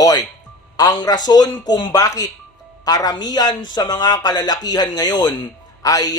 Oy, ang rason kung bakit karamihan sa mga kalalakihan ngayon ay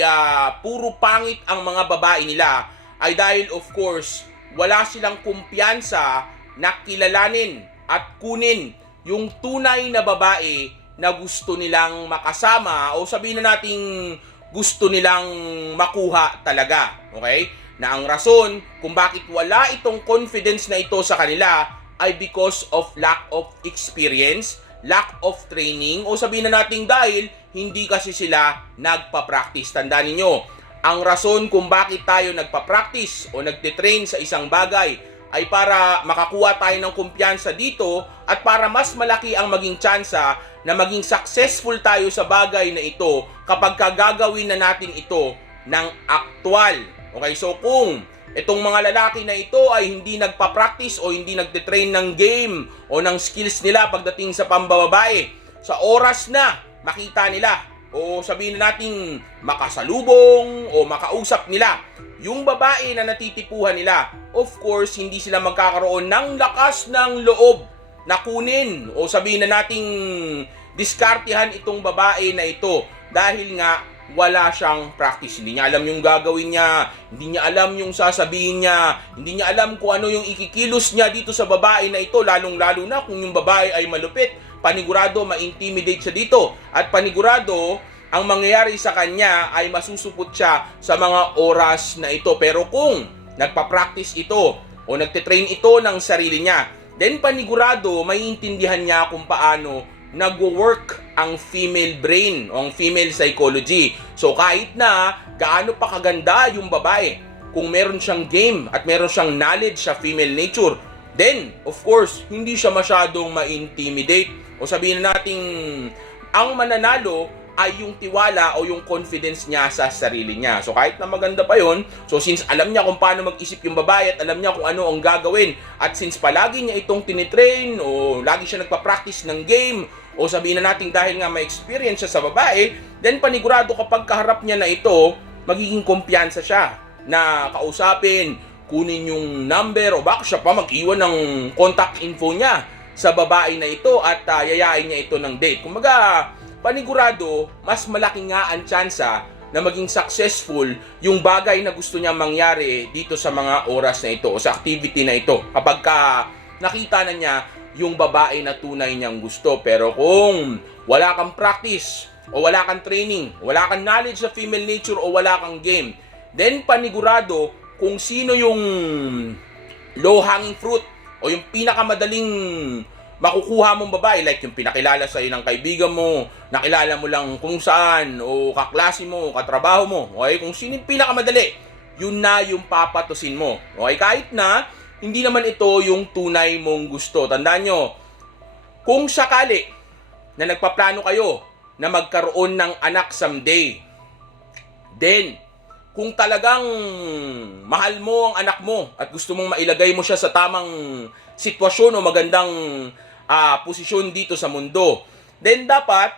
puro pangit ang mga babae nila ay dahil of course wala silang kumpiyansa na kilalanin at kunin yung tunay na babae na gusto nilang makasama o sabihin na nating gusto nilang makuha talaga. Okay? Na ang rason kung bakit wala itong confidence na ito sa kanila ay because of lack of experience, lack of training, o sabihin na natin dahil hindi kasi sila nagpa-practice. Tandaan ninyo, ang rason kung bakit tayo nagpa-practice o nagtitrain sa isang bagay ay para makakuha tayo ng kumpiyansa dito at para mas malaki ang maging tsansa na maging successful tayo sa bagay na ito kapag gagawin na natin ito ng aktwal. Okay, so kung itong mga lalaki na ito ay hindi nagpa-practice o hindi nagtitrain ng game o ng skills nila pagdating sa pambababae, sa oras na makita nila o sabihin natin makasalubong o makausap nila yung babae na natitipuhan nila, of course hindi sila magkakaroon ng lakas ng loob na kunin o sabihin na nating diskartihan itong babae na ito dahil nga wala siyang practice. Hindi niya alam yung gagawin niya, hindi niya alam yung sasabihin niya, hindi niya alam kung ano yung ikikilos niya dito sa babae na ito, lalong-lalo na kung yung babae ay malupit. Panigurado ma-intimidate siya dito at panigurado ang mangyayari sa kanya ay masusupot siya sa mga oras na ito. Pero kung nagpa-practice ito o nagtitrain ito ng sarili niya, then panigurado maiintindihan niya kung paano nagwo-work ang female brain o ang female psychology. So kahit na gaano pa kaganda yung babae, kung meron siyang game at meron siyang knowledge sa female nature, then of course hindi siya masyadong ma-intimidate o sabihin na natin ang mananalo ay yung tiwala o yung confidence niya sa sarili niya. So kahit na maganda pa yon, so since alam niya kung paano mag-isip yung babae at alam niya kung ano ang gagawin at since palagi niya itong tinitrain o lagi siya nagpa-practice ng game o sabihin na natin dahil nga may experience siya sa babae, then panigurado kapag kaharap niya na ito, magiging kumpiyansa siya na kausapin, kunin yung number o baka siya pa mag-iwan ng contact info niya sa babae na ito at yayain niya ito ng date. Kumbaga, panigurado, mas malaki nga ang tsansa na maging successful yung bagay na gusto niya mangyari dito sa mga oras na ito o sa activity na ito kapag nakita na niya yung babae na tunay niyang gusto. Pero kung wala kang practice o wala kang training, wala kang knowledge sa female nature o wala kang game, then panigurado kung sino yung low-hanging fruit o yung pinakamadaling makukuha mong babae, like yung pinakilala sa'yo ng kaibigan mo, nakilala mo lang kung saan, o kaklase mo, katrabaho mo, okay? Kung sino yung pinakamadali, yun na yung papatusin mo. Okay? Kahit na, hindi naman ito yung tunay mong gusto. Tandaan nyo, kung sakali na nagpaplano kayo na magkaroon ng anak someday, then, kung talagang mahal mo ang anak mo at gusto mong mailagay mo siya sa tamang sitwasyon o magandang posisyon dito sa mundo, then dapat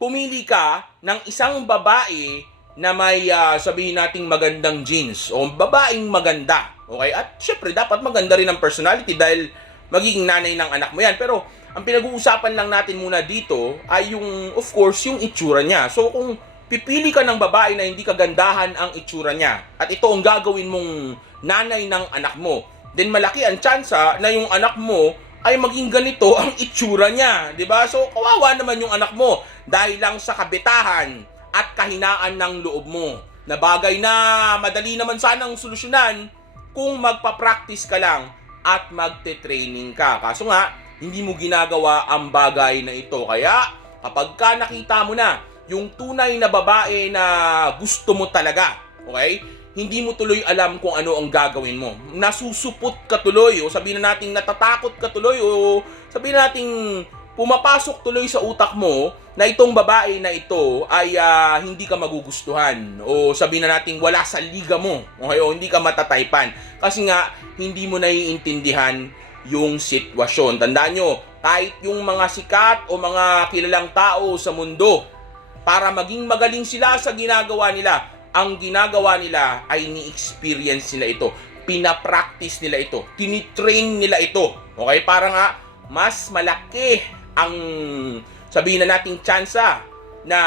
pumili ka ng isang babae na may sabihin nating magandang genes o babaeng maganda. Okay? At syempre dapat maganda rin ang personality dahil magiging nanay ng anak mo yan. Pero ang pinag-uusapan lang natin muna dito ay yung, of course, yung itsura niya. So kung pipili ka ng babae na hindi kagandahan ang itsura niya at ito ang gagawin mong nanay ng anak mo, then malaki ang tsansa na yung anak mo ay maging ganito ang itsura niya, di ba? So kawawa naman yung anak mo dahil lang sa kabitahan at kahinaan ng loob mo. Na bagay na madali naman sanang solusyonan kung magpa-practice ka lang at magte-training ka. Kaso nga, hindi mo ginagawa ang bagay na ito. Kaya kapag ka nakita mo na yung tunay na babae na gusto mo talaga, okay? Hindi mo tuloy alam kung ano ang gagawin mo. Nasusupot ka tuloy o sabihin na natin natatakot ka tuloy o sabihin na natin pumapasok tuloy sa utak mo na itong babae na ito ay hindi ka magugustuhan o sabihin na natin wala sa liga mo, okay? O hindi ka matataypan kasi nga hindi mo naiintindihan yung sitwasyon. Tandaan nyo, kahit yung mga sikat o mga kilalang tao sa mundo, para maging magaling sila sa ginagawa nila, ang ginagawa nila ay ni-experience nila ito. Pinapractice nila ito. Tinitrain nila ito. Okay? Para nga, mas malaki ang sabihin na nating tsansa na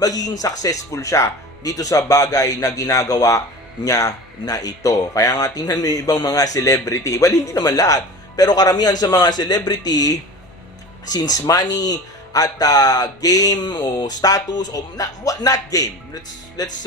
magiging successful siya dito sa bagay na ginagawa niya na ito. Kaya nga tingnan mo yung ibang mga celebrity. Well, hindi naman lahat. Pero karamihan sa mga celebrity, since money at game o status o not game. Let's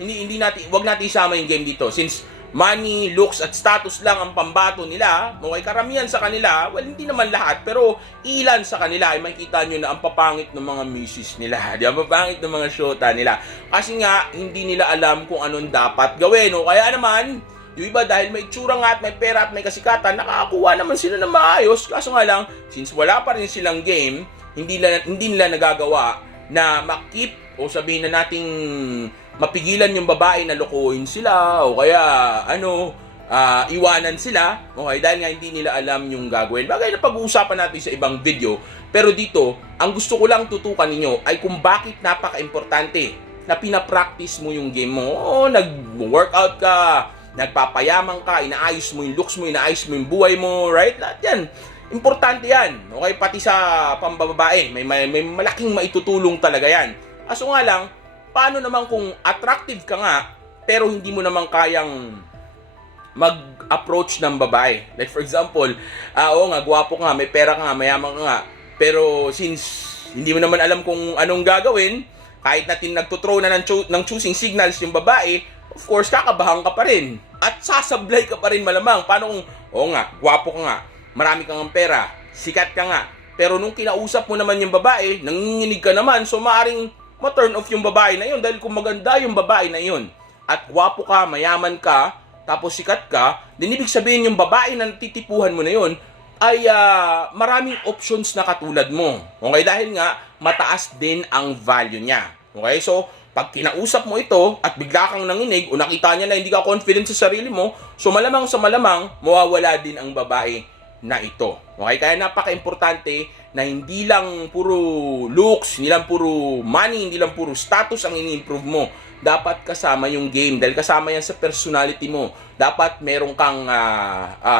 hindi natin, wag natin isama yung game dito. Since money, looks at status lang ang pambato nila, okay, karamihan sa kanila, well, hindi naman lahat, pero ilan sa kanila ay makikita nyo na ang papangit ng mga misis nila, di ba? Papangit ng mga syota nila. Kasi nga, hindi nila alam kung anong dapat gawin. O kaya naman, yung iba dahil may itsura nga at may pera at may kasikatan, nakakakuha naman sila ng maayos. Kaso nga lang, since wala pa rin silang game, hindi nila nagagawa na makip o sabihin na nating mapigilan yung babae na lokohin sila o kaya iwanan sila, okay, dahil nga hindi nila alam yung gagawin. Bagay na pag-uusapan natin sa ibang video, pero dito, ang gusto ko lang tutukan ninyo ay kung bakit napaka-importante na pinapractice mo yung game mo. O, nag-workout ka, nagpapayaman ka, inaayos mo yung looks mo, inaayos mo yung buhay mo, right? Lahat yan. Importante yan. Okay, pati sa pambababae, may malaking maitutulong talaga yan. Kaso nga lang, paano naman kung attractive ka nga, pero hindi mo naman kayang mag-approach ng babae? Like for example, oo nga, gwapo ka nga, may pera ka nga, mayaman ka nga, pero since hindi mo naman alam kung anong gagawin, kahit natin nagtuthrow na ng choosing signals yung babae, of course, kakabahan ka pa rin. At sasablay ka pa rin malamang. Paano kung, oo nga, gwapo ka nga, marami kang pera, sikat ka nga, pero nung kinausap mo naman yung babae, nanginginig ka naman, so maaring ma-turn off yung babae na yun dahil kung maganda yung babae na yun at gwapo ka, mayaman ka, tapos sikat ka, din ibig sabihin yung babae na titipuhan mo na yun ay maraming options na katulad mo. Okay, dahil nga mataas din ang value niya. Okay, so pag kinausap mo ito at bigla kang nanginig o nakita niya na hindi ka confident sa sarili mo, so malamang sa malamang mawawala din ang babae na ito. Okay, kaya napaka-importante na hindi lang puro looks, hindi lang puro money, hindi lang puro status ang ini-improve mo. Dapat kasama yung game dahil kasama yan sa personality mo. Dapat meron kang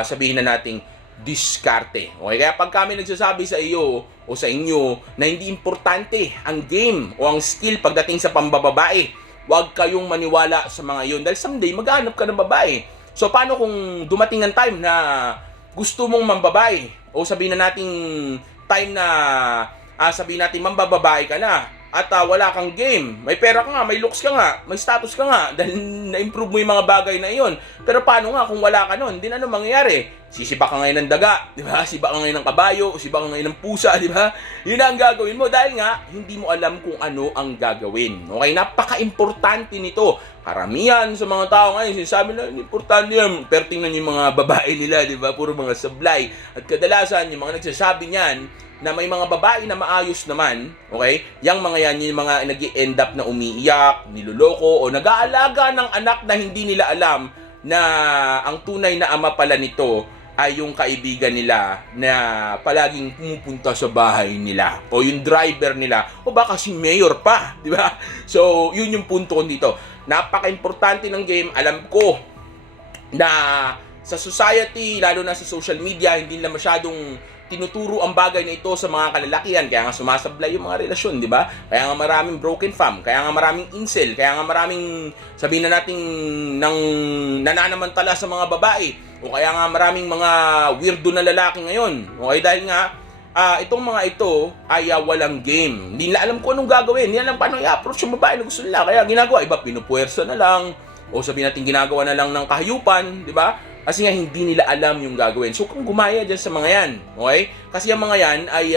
sabihin na nating diskarte. Okay, kaya pag kami nagsasabi sa iyo o sa inyo na hindi importante ang game o ang skill pagdating sa pambababae, huwag kayong maniwala sa mga iyon dahil someday maghanap ka ng babae. So paano kung dumating ng time na gusto mong mambabae o sabihin na nating time na sabihin natin mambababae ka na at wala kang game, may pera ka nga, may looks ka nga, may status ka nga dahil na-improve mo yung mga bagay na iyon. Pero paano nga kung wala ka nun? Hindi na ano mangyayari? Sisiba ka ngayon ng daga, di ba? Siba ka ngayon ng kabayo, siba ka ngayon ng pusa, di ba? Yun na ang gagawin mo dahil nga hindi mo alam kung ano ang gagawin. Okay, napaka-importante nito. Karamihan sa mga tao ngayon sinasabi na importante yan, pero tingnan yung mga babae nila, di ba? Puro mga sablay. At kadalasan yung mga nagsasabi niyan na may mga babae na maayos naman, okay? Yang mga yan, yung mga nag-i-end up na umiiyak, niloloko, o nag-aalaga ng anak na hindi nila alam na ang tunay na ama pala nito ay yung kaibigan nila na palaging pumupunta sa bahay nila o yung driver nila o baka si mayor pa, di ba? So, yun yung punto ko dito. Napaka-importante ng game. Alam ko na sa society, lalo na sa social media, hindi nila masyadong tinuturo ang bagay na ito sa mga kalalakihan, kaya nga sumasablay yung mga relasyon, di ba? Kaya nga maraming broken fam, kaya nga maraming incel, kaya nga maraming sabihin na natin ng nananamantala sa mga babae, o kaya nga maraming mga weirdo na lalaki ngayon. Okay, dahil nga itong mga ito ay walang game. Hindi nila alam kung anong gagawin, hindi nila alam paano i-approach yung babae na gusto nila. Kaya ginagawa, iba pinupuwersa na lang, o sabihin natin ginagawa na lang ng kahayupan, di ba? Kasi nga hindi nila alam yung gagawin. So kung gumaya dyan sa mga yan, okay? Kasi yung mga yan ay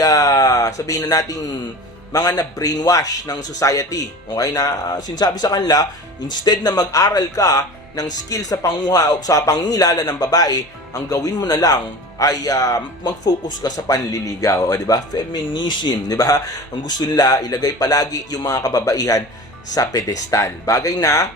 sabihin na nating mga na-brainwash ng society. Okay? Na sinasabi sa kanila, instead na mag-aral ka ng skill sa panguha o sa pangingilala ng babae, ang gawin mo na lang ay mag-focus ka sa panliligaw. O, di ba? Feminism, di ba? Ang gusto nila, ilagay palagi yung mga kababaihan sa pedestal. Bagay na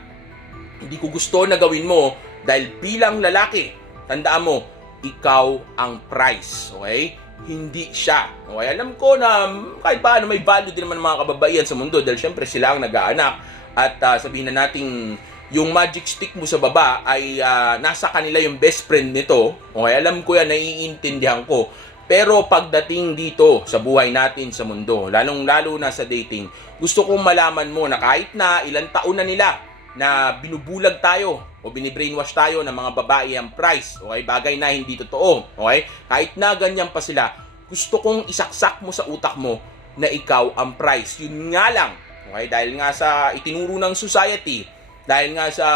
hindi ko gusto na gawin mo dahil bilang lalaki, tandaan mo, ikaw ang prize, okay? Hindi siya. Okay? Alam ko na kahit paano may value din naman ng mga kababaihan sa mundo dahil syempre sila ang nag-aanak at sabihin na nating yung magic stick mo sa baba ay nasa kanila yung best friend nito, okay, alam ko yan, naiintindihan ko. Pero pagdating dito sa buhay natin sa mundo, lalong-lalo na sa dating, gusto kong malaman mo na kahit na ilang taon na nila na binubulag tayo o binibrainwash tayo ng mga babae ang price, okay, bagay na hindi totoo, okay, kahit na ganyan pa sila, gusto kong isaksak mo sa utak mo na ikaw ang price. Yun nga lang, okay, dahil nga sa itinuro ng society, dahil nga sa,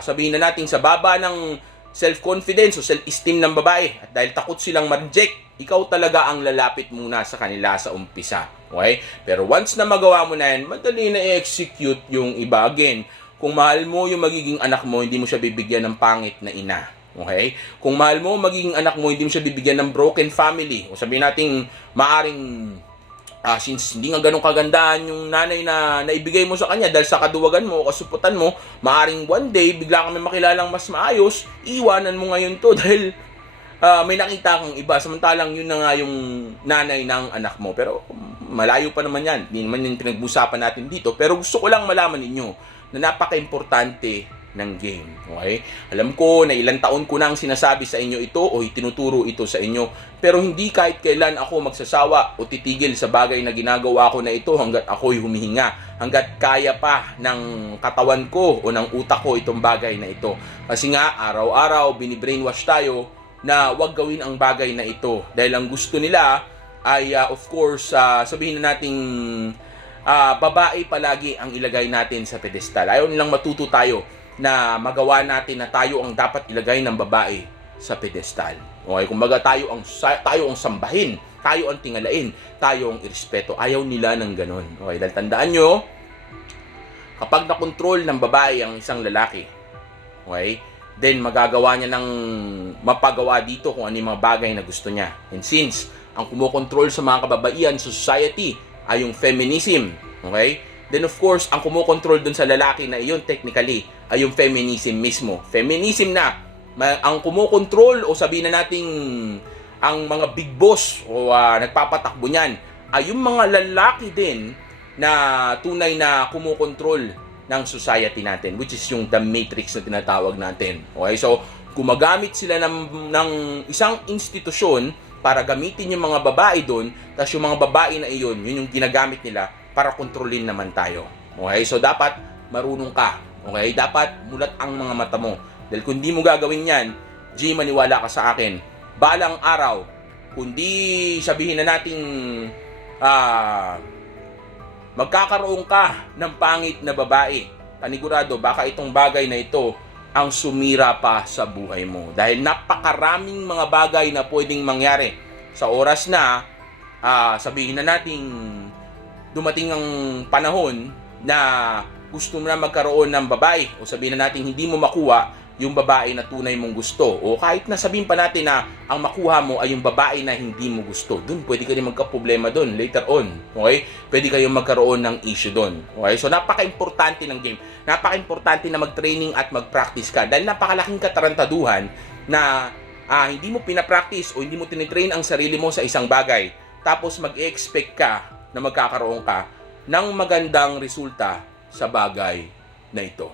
sabihin na natin, sa baba ng self-confidence o self-esteem ng babae, at dahil takot silang ma-reject, ikaw talaga ang lalapit muna sa kanila sa umpisa. Okay? Pero once na magawa mo na yan, madali na i-execute yung iba. Again, kung mahal mo yung magiging anak mo, hindi mo siya bibigyan ng pangit na ina. Okay? Kung mahal mo magiging anak mo, hindi mo siya bibigyan ng broken family. O sabihin natin, maaring since hindi nga ganun kagandaan yung nanay na naibigay mo sa kanya dahil sa kaduwagan mo o kasuputan mo, maaring one day, bigla kang may makilalang mas maayos, iwanan mo ngayon to dahil may nakita kang iba, samantalang yun na nga yung nanay ng anak mo. Pero malayo pa naman yan, hindi naman yung pinag-usapan natin dito. Pero gusto ko lang malaman ninyo na napaka-importante ng game. Okay? Alam ko na ilang taon ko nang sinasabi sa inyo ito o itinuturo ito sa inyo, pero hindi kahit kailan ako magsasawa o titigil sa bagay na ginagawa ko na ito hanggat ako'y humihinga, hanggat kaya pa ng katawan ko o ng utak ko itong bagay na ito. Kasi nga, araw-araw binibrainwash tayo na wag gawin ang bagay na ito dahil ang gusto nila ay of course sabihin na nating babae palagi ang ilagay natin sa pedestal. Ayaw nilang matuto tayo na magawa natin na tayo ang dapat ilagay ng babae sa pedestal. Okay, kumbaga tayo ang sambahin, tayo ang tingalain, tayo ang irespeto. Ayaw nila ng ganun. Okay, dahil tandaan nyo, kapag nakontrol ng babae ang isang lalaki, okay, then magagawa niya ng mapagawa dito kung ano yung mga bagay na gusto niya. And since ang kumokontrol sa mga kababaihan sa society ay yung feminism, okay, then of course, ang kumokontrol dun sa lalaki na iyon technically ay yung feminism mismo. Feminism na, ang kumokontrol o sabihin na nating ang mga big boss o nagpapatakbo niyan ay yung mga lalaki din na tunay na kumokontrol ng society natin, which is yung the matrix na tinatawag natin. Okay, so gumagamit sila ng isang institusyon para gamitin yung mga babae doon, tapos yung mga babae na iyon, yun yung ginagamit nila para kontrolin naman tayo. Okay, so dapat marunong ka. Okay, dapat mulat ang mga mata mo. Dahil kung di mo gagawin yan, G, maniwala ka sa akin, balang araw, kundi sabihin na nating magkakaroon ka ng pangit na babae, panigurado, baka itong bagay na ito ang sumira pa sa buhay mo. Dahil napakaraming mga bagay na pwedeng mangyari sa oras na sabihin na nating dumating ang panahon na gusto mo na magkaroon ng babae o sabihin na natin hindi mo makuha yung babae na tunay mong gusto o kahit na sabihin pa natin na ang makuha mo ay yung babae na hindi mo gusto, dun pwede ka rin magka-problema dun later on. Okay? Pwede kayong magkaroon ng issue dun. Okay? So napaka-importante ng game. Napaka-importante na mag-training at mag-practice ka dahil napakalaking katarantaduhan na hindi mo pinapractice o hindi mo tinitrain ang sarili mo sa isang bagay tapos mag-expect ka na magkakaroon ka ng magandang resulta sa bagay na ito.